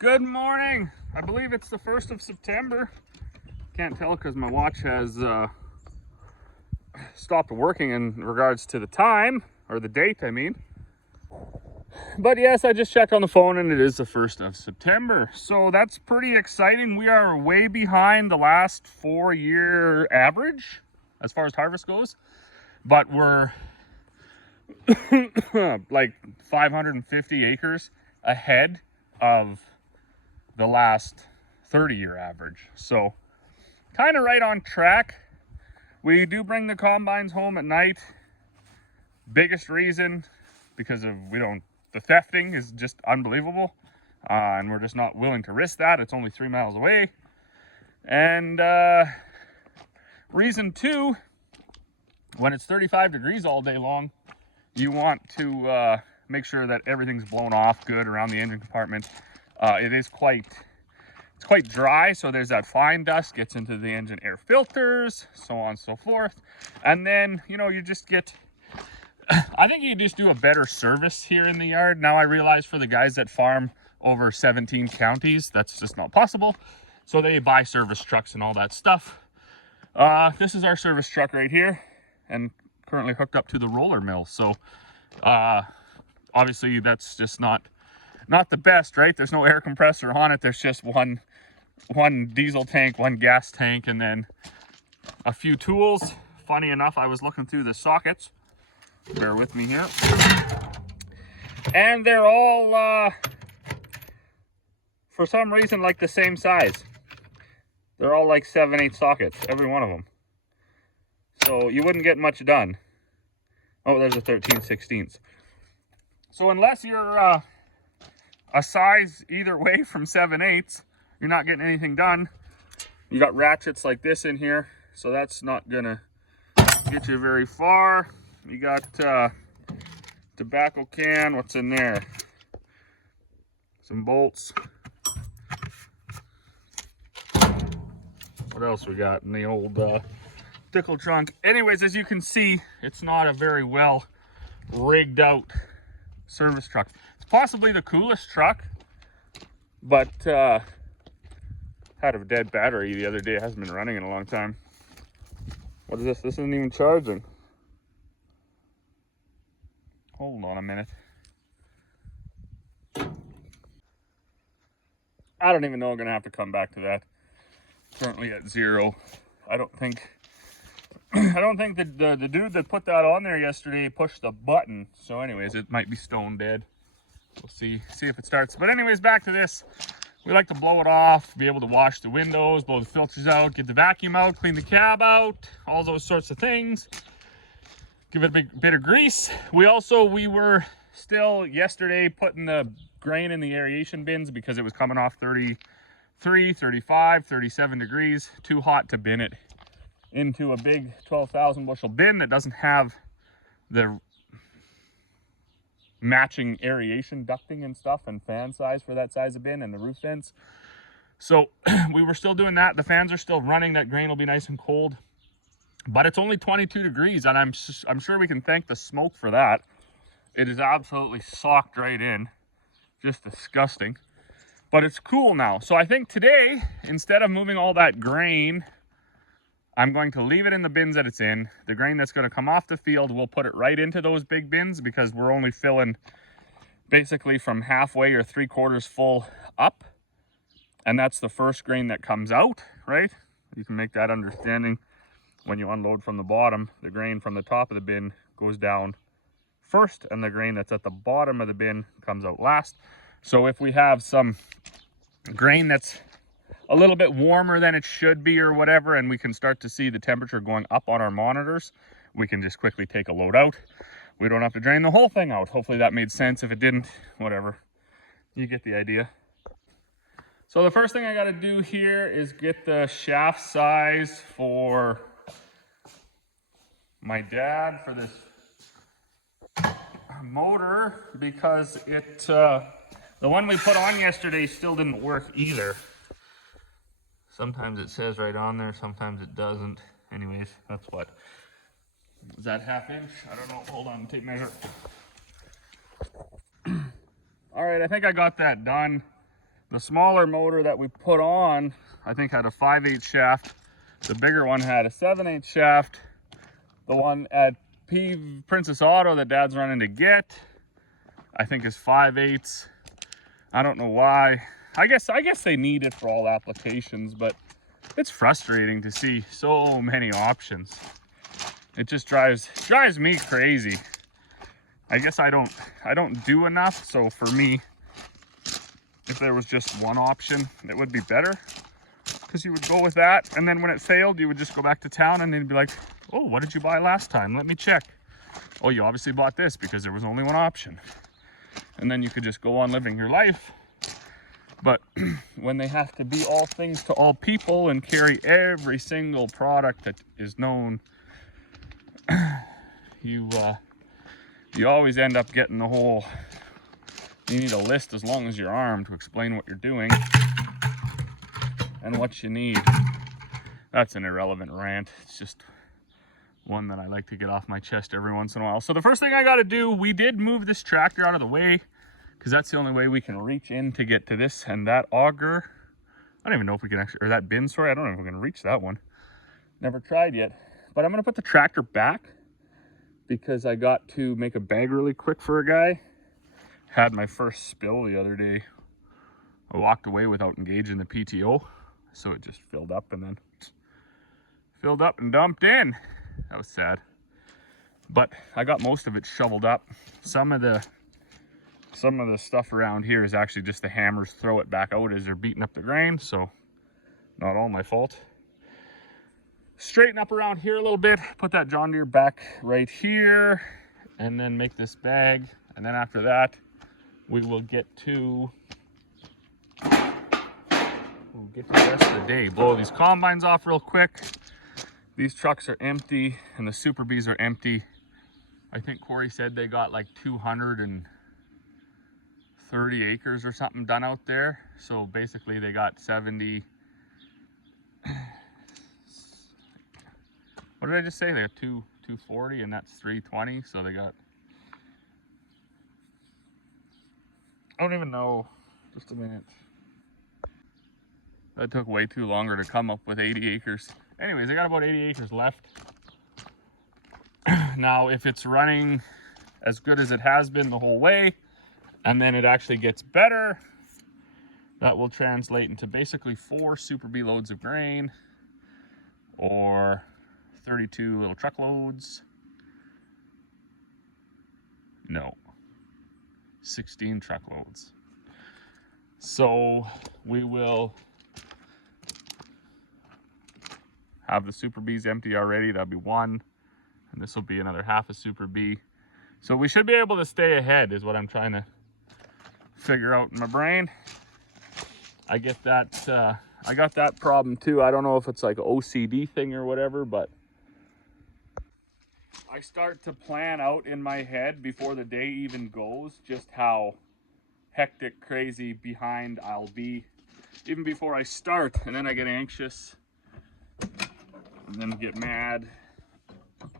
Good morning. I believe it's the 1st of September. Can't tell because my watch has stopped working in regards to the time, or the date, I mean. But yes, I just checked on the phone and it is the 1st of September. So that's pretty exciting. We are way behind the last 4-year average as far as harvest goes. But we're like 550 acres ahead of the last 30-year average. So kind of right on track. We do bring the combines home at night. Biggest reason because of the thefting is just unbelievable, and we're just not willing to risk that. It's only 3 miles away. And reason 2, when it's 35 degrees all day long, you want to make sure that everything's blown off good around the engine compartment. It's quite dry, so there's that fine dust gets into the engine air filters, so on and so forth. And then, you just get, I think you just do a better service here in the yard. Now I realize for the guys that farm over 17 counties, that's just not possible. So they buy service trucks and all that stuff. This is our service truck right here, and currently hooked up to the roller mill. So obviously that's just not the best, right? There's no air compressor on it. There's just one diesel tank, one gas tank, and then a few tools. Funny enough, I was looking through the sockets. Bear with me here. And they're all, for some reason, like the same size. They're all like 7/8 sockets, every one of them. So you wouldn't get much done. Oh, there's a 13/16. So unless you're a size either way from 7/8, you're not getting anything done. You got ratchets like this in here, so that's not gonna get you very far. You got tobacco can. What's in there? Some bolts. What else we got in the old tickle trunk? Anyways, as you can see, it's not a very well rigged out service truck. It's possibly the coolest truck, but had a dead battery the other day. It hasn't been running in a long time. What is this? This isn't even charging. Hold on a minute. I don't even know. I'm gonna have to come back to that. Currently at 0. I don't think that the dude that put that on there yesterday pushed the button. So anyways, it might be stone dead. We'll see if it starts. But anyways, back to this. We like to blow it off, be able to wash the windows, blow the filters out, get the vacuum out, clean the cab out, all those sorts of things. Give it a big bit of grease. We were still yesterday putting the grain in the aeration bins because it was coming off 33, 35, 37 degrees. Too hot to bin it into a big 12,000 bushel bin that doesn't have the matching aeration ducting and stuff and fan size for that size of bin and the roof vents. So we were still doing that. The fans are still running. That grain will be nice and cold. But it's only 22 degrees, and I'm sure we can thank the smoke for that. It is absolutely socked right in. Just disgusting. But it's cool now. So I think today, instead of moving all that grain, I'm going to leave it in the bins that it's in. The grain that's going to come off the field, we'll put it right into those big bins because we're only filling basically from halfway or 3/4 full up. And that's the first grain that comes out, right? You can make that understanding. When you unload from the bottom, the grain from the top of the bin goes down first, and the grain that's at the bottom of the bin comes out last. So if we have some grain that's a little bit warmer than it should be or whatever, and we can start to see the temperature going up on our monitors, we can just quickly take a load out. We don't have to drain the whole thing out. Hopefully that made sense. If it didn't, whatever. You get the idea. So the first thing I got to do here is get the shaft size for my dad for this motor, because the one we put on yesterday still didn't work either. Sometimes it says right on there, sometimes it doesn't. Anyways, that's what. Is that 1/2 inch? I don't know. Hold on, tape measure. All right, I think I got that done. The smaller motor that we put on, I think, had a 5/8 shaft. The bigger one had a 7/8 shaft. The one at Princess Auto that Dad's running to get, I think, is 5/8. I don't know why. I guess they need it for all applications, but it's frustrating to see so many options. It just drives me crazy. I guess I don't do enough, so for me, if there was just one option, it would be better, because you would go with that, and then when it failed, you would just go back to town and then be like, oh, what did you buy last time? Let me check. Oh, you obviously bought this because there was only one option. And then you could just go on living your life. But when they have to be all things to all people and carry every single product that is known, you always end up getting the whole, you need a list as long as your arm to explain what you're doing and what you need. That's an irrelevant rant. It's just one that I like to get off my chest every once in a while. So the first thing I got to do, we did move this tractor out of the way, because that's the only way we can reach in to get to this and that auger. I don't even know if we can actually, or that bin, sorry, I don't know if we can reach that one. Never tried yet. But I'm going to put the tractor back because I got to make a bag really quick for a guy. Had my first spill the other day. I walked away without engaging the PTO, so it just filled up and then filled up and dumped in. That was sad. But I got most of it shoveled up. Some of the stuff around here is actually just the hammers throw it back out as they're beating up the grain, so not all my fault. Straighten up around here a little bit, put that John Deere back right here, and then make this bag. And then after that, we will get to the rest of the day. Blow these combines off real quick. These trucks are empty and the Super Bs are empty. I think Corey said they got like 230 acres or something done out there. So basically they got 70. What did I just say? They got 240 and that's 320. So they got, I don't even know. Just a minute. That took way too longer to come up with 80 acres. Anyways, I got about 80 acres left. Now, if it's running as good as it has been the whole way, and then it actually gets better, that will translate into basically 4 Super B loads of grain, or 32 little truckloads. No, 16 truckloads. So we will have the Super Bs empty already. That'll be 1, and this will be another half a Super B. So we should be able to stay ahead is what I'm trying to figure out in my brain. I get that, I got that problem too. I don't know if it's like an OCD thing or whatever, but I start to plan out in my head before the day even goes just how hectic, crazy, behind I'll be even before I start, and then I get anxious and then get mad,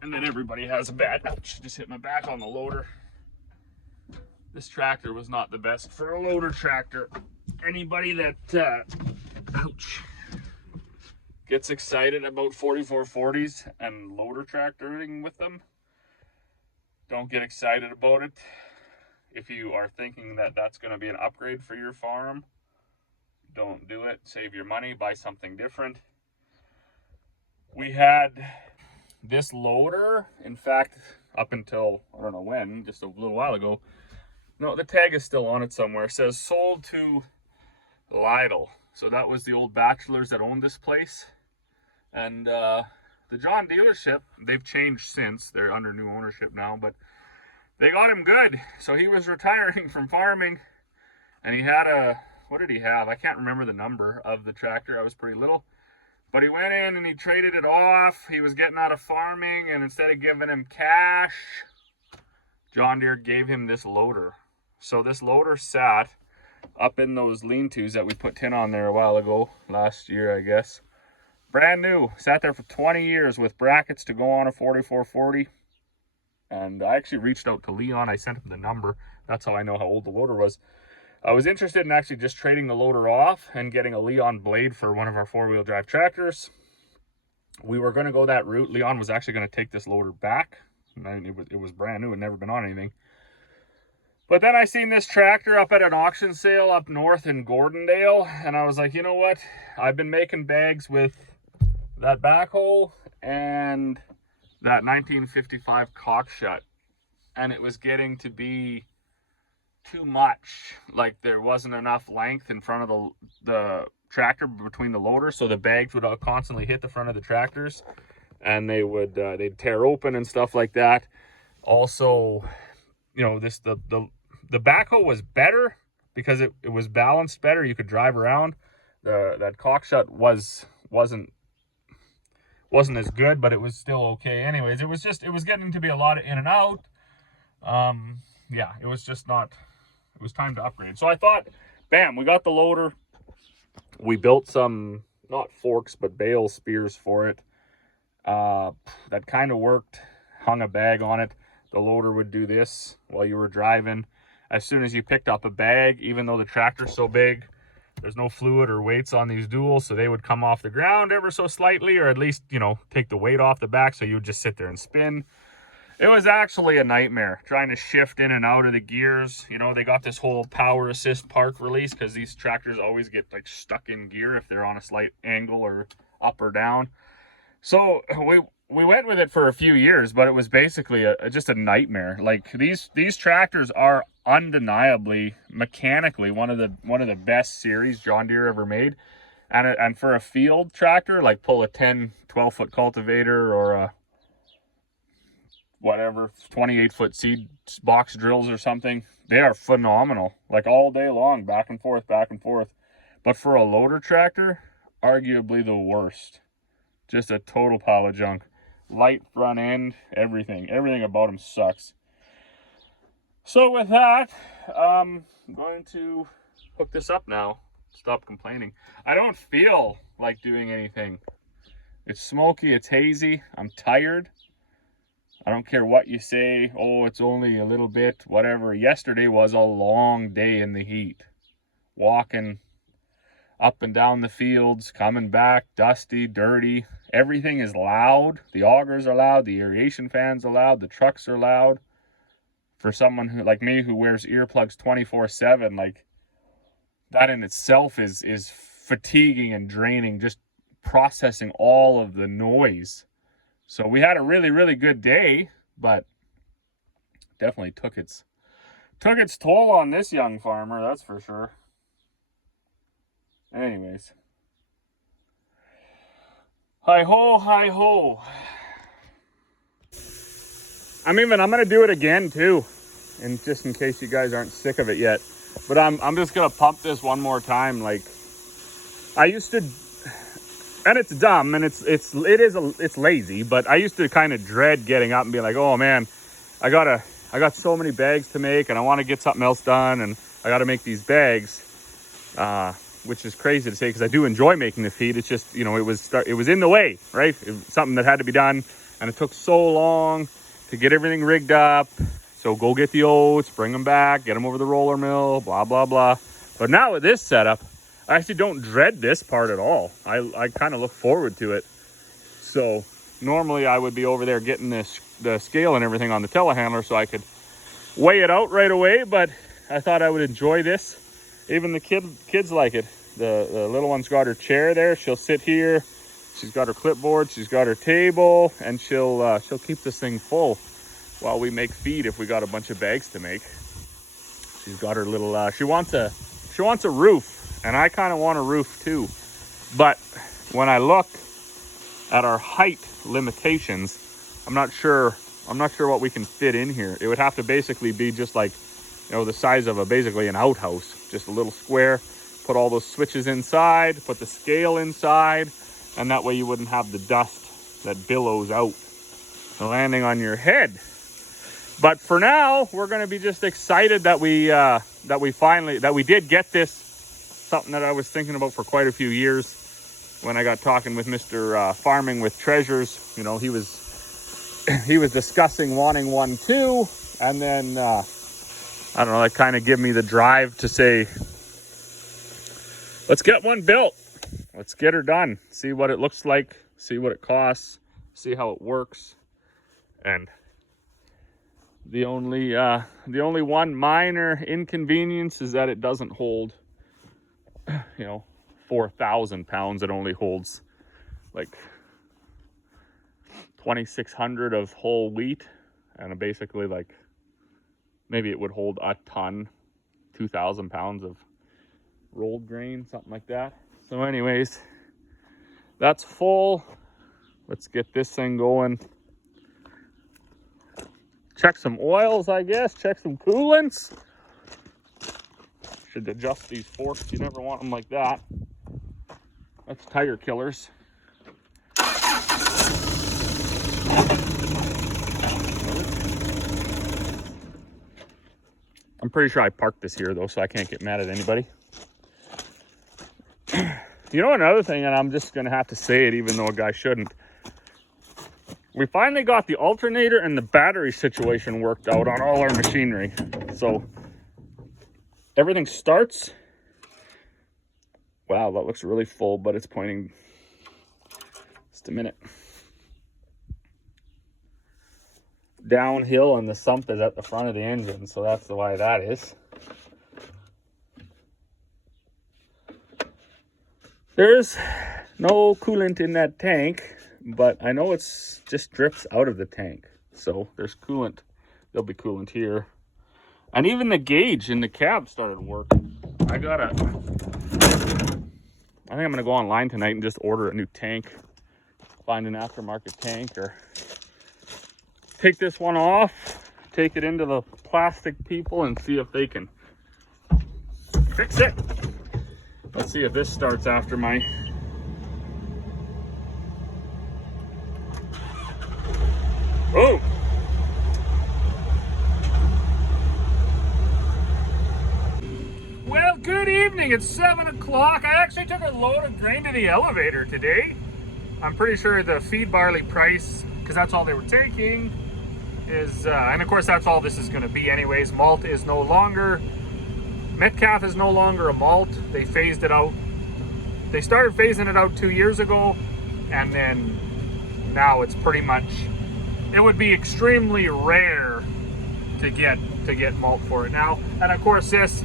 and then everybody has a bad, ouch, just hit my back on the loader. This tractor was not the best for a loader tractor. Anybody that ouch, gets excited about 4440s and loader tractoring with them, don't get excited about it. If you are thinking that that's going to be an upgrade for your farm, don't do it. Save your money, buy something different. We had this loader, in fact, up until, I don't know when, just a little while ago. No, the tag is still on it somewhere. It says sold to Lidl. So that was the old bachelors that owned this place. And the John dealership, they've changed since. They're under new ownership now, but they got him good. So he was retiring from farming, and he had a, what did he have? I can't remember the number of the tractor. I was pretty little. But he went in and he traded it off. He was getting out of farming, and instead of giving him cash, John Deere gave him this loader. So this loader sat up in those lean-tos that we put tin on there a while ago, last year, I guess. Brand new, sat there for 20 years with brackets to go on a 4440. And I actually reached out to Leon. I sent him the number. That's how I know how old the loader was. I was interested in actually just trading the loader off and getting a Leon blade for one of our 4-wheel drive tractors. We were going to go that route. Leon was actually going to take this loader back. It was brand new and never been on anything. But then I seen this tractor up at an auction sale up north in Gordondale, and I was like, you know what? I've been making bags with that backhoe and that 1955 cockshut, and it was getting to be too much. Like, there wasn't enough length in front of the tractor between the loaders, so the bags would constantly hit the front of the tractors, and they'd tear open and stuff like that. Also, you know, the backhoe was better because it was balanced better. You could drive around. That cockshut wasn't as good, but it was still okay. Anyways, it was getting to be a lot of in and out. Yeah, it was time to upgrade. So I thought, bam, we got the loader. We built some, not forks, but bale spears for it. That kind of worked. Hung a bag on it. The loader would do this while you were driving. As soon as you picked up a bag, even though the tractor's so big, there's no fluid or weights on these duals, so they would come off the ground ever so slightly, or at least, you know, take the weight off the back, so you would just sit there and spin. It was actually a nightmare trying to shift in and out of the gears. You know, they got this whole power assist park release because these tractors always get like stuck in gear if they're on a slight angle or up or down. So we went with it for a few years, but it was basically just a nightmare. Like, these tractors are undeniably mechanically one of the best series John Deere ever made, and for a field tractor, like pull a 10-12 foot cultivator or a whatever 28-foot seed box drills or something, they are phenomenal, like all day long, back and forth. But for a loader tractor, arguably the worst. Just a total pile of junk. Light front end, everything about them sucks. So with that, I'm going to hook this up now. Stop complaining. I don't feel like doing anything. It's smoky, it's hazy, I'm tired. I don't care what you say. Oh, it's only a little bit, whatever. Yesterday was a long day in the heat. Walking up and down the fields, coming back, dusty, dirty. Everything is loud. The augers are loud. The aeration fans are loud. The trucks are loud. For someone who, like me, who wears earplugs 24/7, like, that in itself is fatiguing and draining, just processing all of the noise. So we had a really, really good day, but definitely took its toll on this young farmer, that's for sure. Anyways. Hi ho, hi ho. I'm gonna do it again too, and just in case you guys aren't sick of it yet. But I'm just gonna pump this one more time. Like, I used to, and it's dumb and it's lazy, but I used to kind of dread getting up and be like, oh man, I got so many bags to make, and I want to get something else done, and I got to make these bags. Which is crazy to say because I do enjoy making the feed. It's just, you know, it was in the way, right? It was something that had to be done, and it took so long to get everything rigged up. So go get the oats, bring them back, get them over the roller mill, blah, blah, blah. But now with this setup, I actually don't dread this part at all. I kind of look forward to it. So normally I would be over there getting the scale and everything on the telehandler so I could weigh it out right away, but I thought I would enjoy this. Even the kids like it. The little one's got her chair there. She'll sit here. She's got her clipboard. She's got her table, and she'll keep this thing full while we make feed if we got a bunch of bags to make. She's got her little. She wants a roof, and I kind of want a roof too. But when I look at our height limitations, I'm not sure what we can fit in here. It would have to basically be just like, you know, the size of basically an outhouse, just a little square. Put all those switches inside, put the scale inside, and that way you wouldn't have the dust that billows out landing on your head. But for now, we're going to be just excited that we did get this, something that I was thinking about for quite a few years. When I got talking with Mr. Farming with Treasures, you know, he was discussing wanting one too, and then I don't know, that kind of give me the drive to say, let's get one built. Let's get her done. See what it looks like, see what it costs, see how it works. And the only one minor inconvenience is that it doesn't hold, 4,000 pounds. It only holds like 2,600 of whole wheat, and basically like maybe it would hold a ton, 2,000 pounds of rolled grain, something like that. So anyways, that's full. Let's get this thing going. Check some oils, I guess. Check some coolants. Should adjust these forks. You never want them like that. That's tire killers. I'm pretty sure I parked this here though, so I can't get mad at anybody. You know, another thing, and I'm just gonna have to say it even though a guy shouldn't. We finally got the alternator and the battery situation worked out on all our machinery. So everything starts. Wow, that looks really full, but it's pointing just a minute. Downhill, and the sump is at the front of the engine, so that's why that is. There's no coolant in that tank, but I know it's just drips out of the tank. So there's coolant. There'll be coolant here. And even the gauge in the cab started working. I think I'm gonna go online tonight and just order a new tank. Find an aftermarket tank, or take this one off, take it into the plastic people and see if they can fix it. Let's see if this starts after my... Oh! Well, good evening. It's 7 o'clock. I actually took a load of grain to the elevator today. I'm pretty sure the feed barley price, because that's all they were taking, is, and of course that's all this is going to be anyways. Malt is no longer, Metcalf is no longer a malt. They phased it out. They started phasing it out 2 years ago, and then now it's pretty much, it would be extremely rare to get malt for it now. And of course this,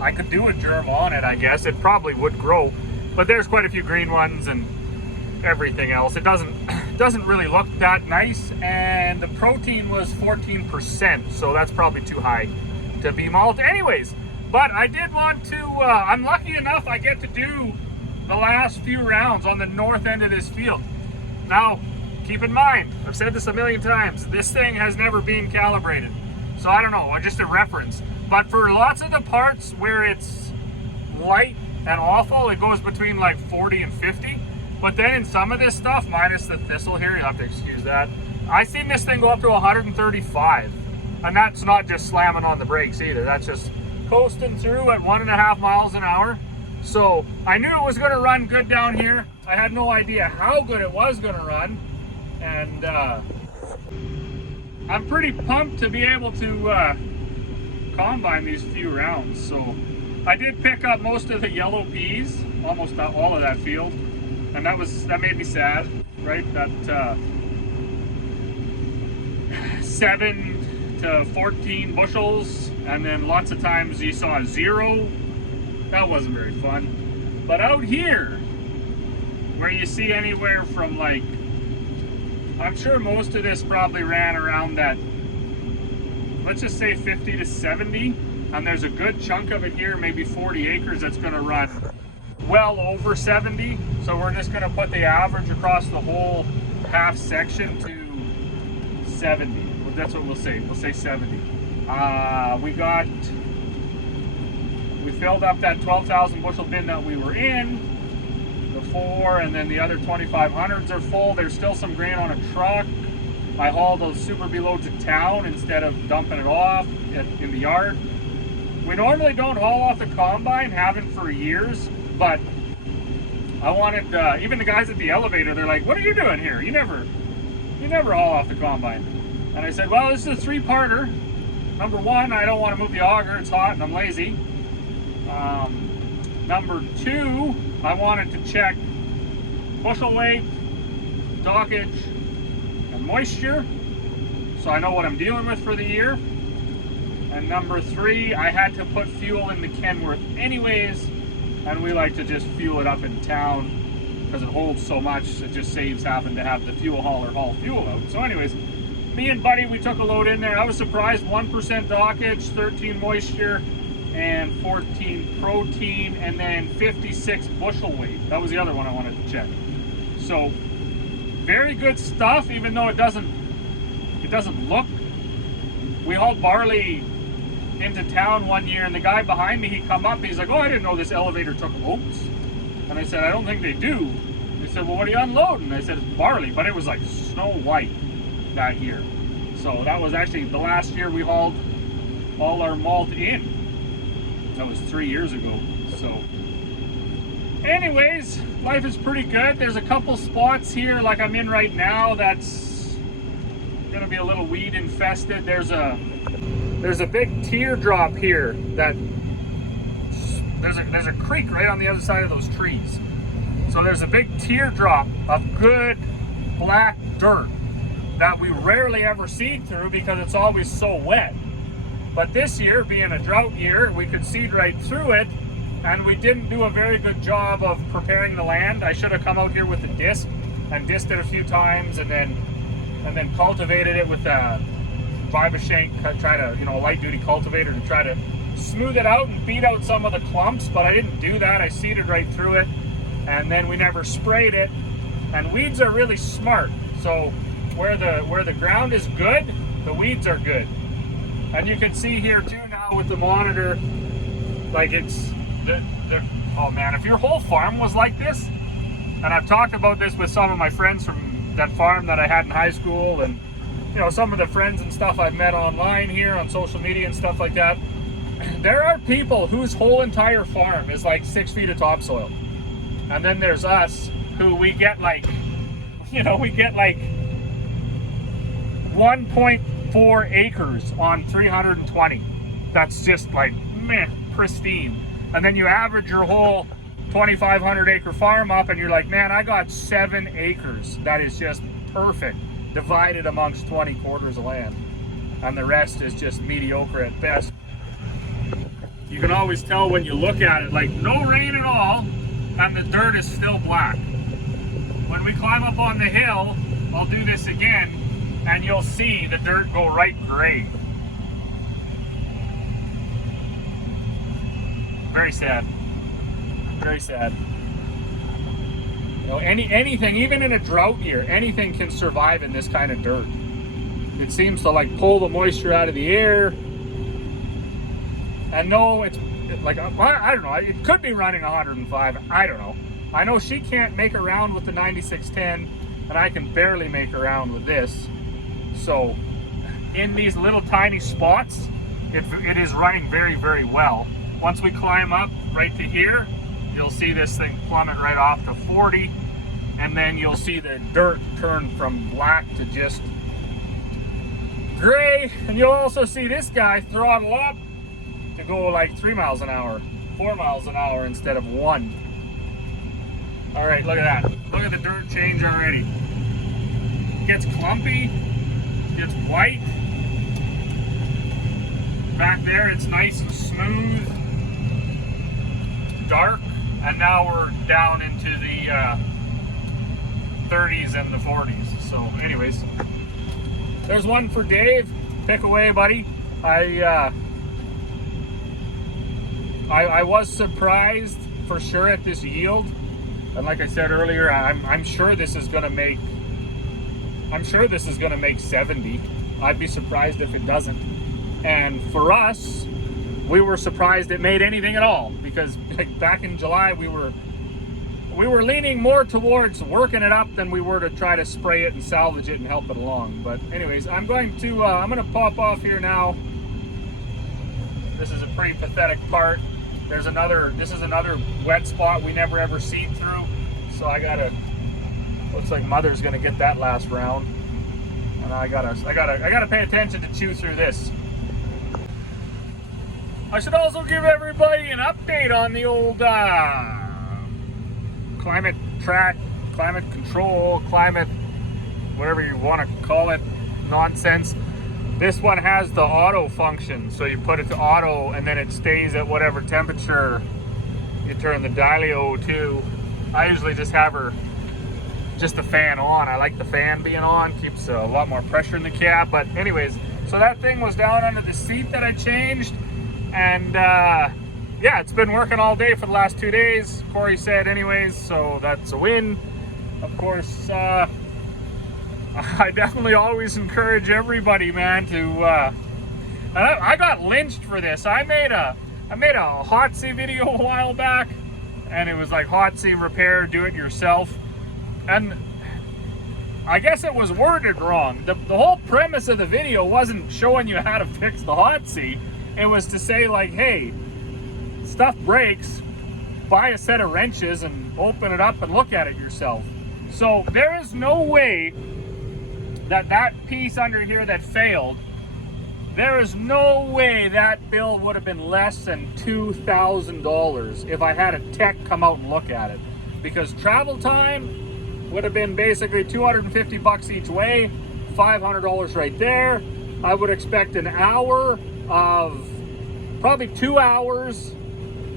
I could do a germ on it, I guess. It probably would grow, but there's quite a few green ones and everything else. It doesn't really look that nice, and the protein was 14%, so that's probably too high to be malt anyways. But I did want to, I'm lucky enough I get to do the last few rounds on the north end of this field. Now, keep in mind, I've said this a million times, this thing has never been calibrated. So I don't know, just a reference. But for lots of the parts where it's light and awful, it goes between like 40 and 50. But then in some of this stuff, minus the thistle here, you'll have to excuse that, I've seen this thing go up to 135. And that's not just slamming on the brakes either. That's just coasting through at 1.5 miles an hour. So I knew it was going to run good down here. I had no idea how good it was going to run. And I'm pretty pumped to be able to combine these few rounds. So I did pick up most of the yellow peas, almost all of that field. And that made me sad, right? That 7 to 14 bushels, and then lots of times you saw a 0. That wasn't very fun. But out here, where you see anywhere from like, I'm sure most of this probably ran around that, let's just say 50 to 70, and there's a good chunk of it here, maybe 40 acres, that's going to run well over 70. So we're just going to put the average across the whole half section to 70. Well, that's what we'll say. We'll say 70. We filled up that 12,000 bushel bin that we were in before, and then the other 2,500s are full. There's still some grain on a truck. I hauled those super B loads to town instead of dumping it off in the yard. We normally don't haul off the combine, haven't for years, but I wanted, even the guys at the elevator, they're like, what are you doing here? You never haul off the combine. And I said, well, this is a 3-parter. number one, I don't want to move the auger. It's hot and I'm lazy. Number two, I wanted to check bushel weight, dockage, and moisture, so I know what I'm dealing with for the year. And number three, I had to put fuel in the Kenworth anyways, and we like to just fuel it up in town because it holds so much. It just saves having to have the fuel hauler haul fuel out. So anyways, me and Buddy, we took a load in there. I was surprised, 1% dockage, 13 moisture, and 14 protein, and then 56 bushel weight. That was the other one I wanted to check. So very good stuff, even though it doesn't look. We hauled barley into town one year, and the guy behind me, he come up, he's like, oh, I didn't know this elevator took oats. And I said, I don't think they do. They said, well, what are you unloading? I said, it's barley, but it was like snow white that year. So that was actually the last year we hauled all our malt in. That was 3 years ago. So anyways, life is pretty good. There's a couple spots here like I'm in right now that's gonna be a little weed infested. There's a big teardrop here that there's a creek right on the other side of those trees. So there's a big teardrop of good black dirt that we rarely ever seed through because it's always so wet. But this year, being a drought year, we could seed right through it, and we didn't do a very good job of preparing the land. I should have come out here with a disc and dissed it a few times, and then cultivated it with a Shank, try to, a light duty cultivator to try to smooth it out and beat out some of the clumps, but I didn't do that. I seeded right through it, and then we never sprayed it. And weeds are really smart. So where the ground is good, the weeds are good. And you can see here too now with the monitor, like it's oh man, if your whole farm was like this, and I've talked about this with some of my friends from that farm that I had in high school, and some of the friends and stuff I've met online here on social media and stuff like that, there are people whose whole entire farm is like 6 feet of topsoil. And then there's us who we get like 1.4 acres on 320. That's just like, meh, pristine. And then you average your whole 2,500 acre farm up and you're like, man, I got 7 acres. That is just perfect, divided amongst 20 quarters of land. And the rest is just mediocre at best. You can always tell when you look at it, like no rain at all, and the dirt is still black. When we climb up on the hill, I'll do this again, and you'll see the dirt go right gray. Very sad. Very sad. Anything, even in a drought year, anything can survive in this kind of dirt. It seems to like pull the moisture out of the air. And no, it's like, I don't know, it could be running 105, I don't know. I know she can't make around with the 9610, and I can barely make around with this. So in these little tiny spots, it is running very, very well. Once we climb up right to here, you'll see this thing plummet right off to 40, and then you'll see the dirt turn from black to just gray, and you'll also see this guy throttle up to go like 3 miles an hour, 4 miles an hour instead of 1. All right, look at that. Look at the dirt change already. Gets clumpy, gets white. Back there, it's nice and smooth, dark, and now we're down into the 30s and the 40s. So anyways, there's one for Dave. Pick away, buddy. I was surprised for sure at this yield, and like I said earlier, I'm sure this is going to make 70. I'd be surprised if it doesn't. And for us, we were surprised it made anything at all, because like back in July we were leaning more towards working it up than we were to try to spray it and salvage it and help it along. But anyways, I'm going to pop off here now. This is a pretty pathetic part. This is another wet spot we never ever seed through. So looks like Mother's gonna get that last round. And I gotta pay attention to chew through this. I should also give everybody an update on the old climate track, climate control, climate, whatever you want to call it, nonsense. This one has the auto function, so you put it to auto and then it stays at whatever temperature you turn the dialio to. I usually just have her, just the fan on. I like the fan being on, keeps a lot more pressure in the cab. But anyways, so that thing was down under the seat that I changed, and yeah, it's been working all day for the last 2 days, Corey said anyways, so that's a win. Of course, I definitely always encourage everybody, man, to I got lynched for this. I made a hot seat video a while back, and it was like hot seat repair, do it yourself. And I guess it was worded wrong. The whole premise of the video wasn't showing you how to fix the hot seat. It was to say like, hey, stuff breaks, buy a set of wrenches and open it up and look at it yourself. So there is no way that piece under here that failed, there is no way that bill would have been less than $2,000 if I had a tech come out and look at it. Because travel time would have been basically 250 bucks each way, $500 right there. I would expect an hour of, probably 2 hours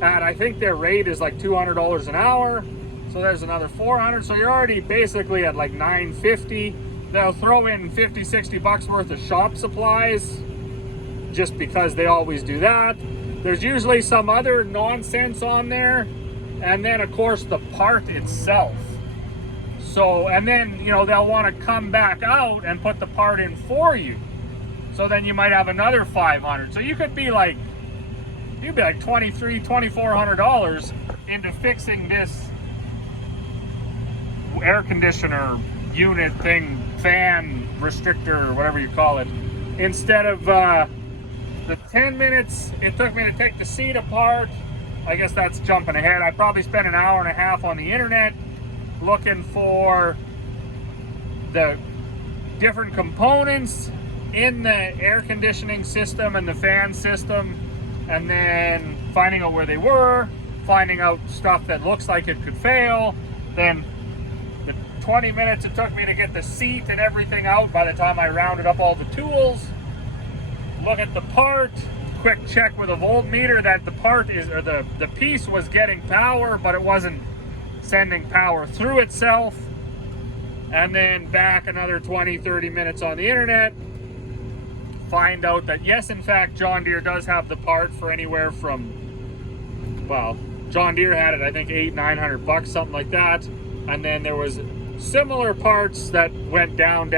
at, I think their rate is like $200 an hour. So there's another 400. So you're already basically at like $950. They'll throw in 50, 60 bucks worth of shop supplies just because they always do that. There's usually some other nonsense on there. And then of course the part itself. So, and then, you know, they'll want to come back out and put the part in for you. So then you might have another 500. So you could be like, you'd be like $2,300, $2,400 into fixing this air conditioner unit thing, fan restrictor, whatever you call it, instead of the 10 minutes it took me to take the seat apart. I guess that's jumping ahead. I probably spent an hour and a half on the internet looking for the different components in the air conditioning system and the fan system, and then finding out where they were, finding out stuff that looks like it could fail. Then the 20 minutes it took me to get the seat and everything out by the time I rounded up all the tools, look at the part, quick check with a voltmeter that the part is, or the piece was getting power, but it wasn't sending power through itself. And then back another 20-30 minutes on the internet, find out that yes, in fact, John Deere does have the part for anywhere from, well, John Deere had it, I think $800-900 bucks, something like that. And then there was similar parts that went down,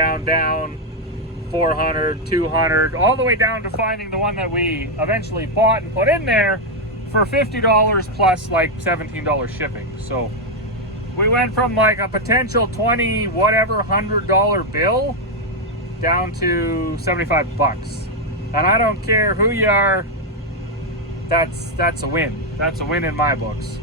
400, 200, all the way down to finding the one that we eventually bought and put in there for $50 plus like $17 shipping. So we went from like a potential 20 whatever $100 bill down to 75 bucks. And I don't care who you are, that's a win. That's a win in my books.